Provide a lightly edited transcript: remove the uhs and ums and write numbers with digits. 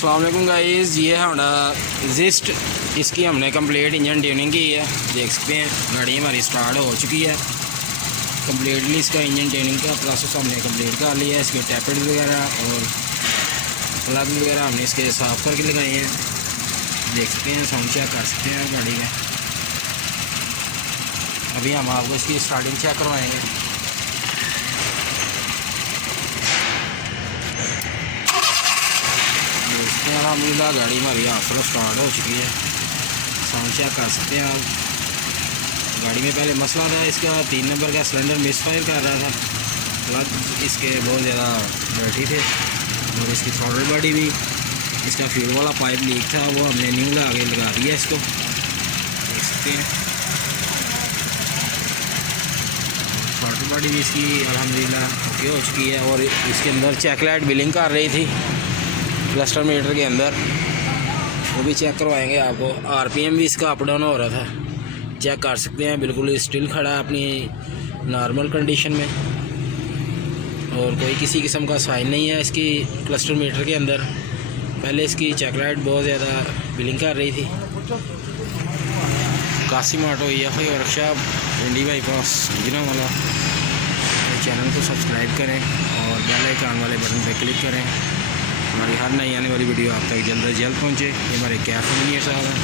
अस्सलाम वालेकुम गाइस, ये है हमारा जिस्ट। इसकी हमने कंप्लीट इंजन ट्यूनिंग की है। देख सकते हैं गाड़ी हमारी स्टार्ट हो चुकी है। कंप्लीटली इसका इंजन ट्यूनिंग का प्रोसेस हमने कंप्लीट कर लिया है। इसके टैपेड वगैरह और प्लग वगैरह हमने इसके साफ़ करके लगाए हैं। देख सकते हैं, साउंड चेक कर सकते हैं गाड़ी में। अभी हम आपको इसकी स्टार्टिंग चेक करवाएंगे। अल्हम्दुलिल्लाह गाड़ी हमारी आखिर स्टार्ट हो चुकी है। साउंड चेक कर सकते हैं आप। गाड़ी में पहले मसला था, इसका 3 नंबर का सिलेंडर मिसफायर कर रहा था। प्लग इसके बहुत ज़्यादा डर्टी थे और इसकी थ्रॉटल बॉडी भी, इसका फ्यूल वाला पाइप लीक था, वो हमने न्यू लगा दिया इसको। देख सकते हैं थ्रॉटल बॉडी भी इसकी अल्हम्दुलिल्लाह ओके हो चुकी है। और इसके अंदर चेक लाइट बिलिंग कर रही थी क्लस्टर मीटर के अंदर, वो भी चेक करवाएंगे आपको। आरपीएम भी इसका अप डाउन हो रहा था, चेक कर सकते हैं। बिल्कुल स्टिल खड़ा है अपनी नॉर्मल कंडीशन में और कोई किसी किस्म का साइन नहीं है इसकी क्लस्टर मीटर के अंदर। पहले इसकी चेक लाइट बहुत ज़्यादा बिलिंग कर रही थी। कासिम ऑटो EFI वर्कशॉप भिंडी बाईपास जिना वाला। चैनल को सब्सक्राइब करें और बेल आइकन वाले बटन पर क्लिक करें। हमारी हर नई आने वाली वीडियो आप तक जल्द से जल्द पहुँचे। ये हमारे कैफ इंजीनियर साहब हैं।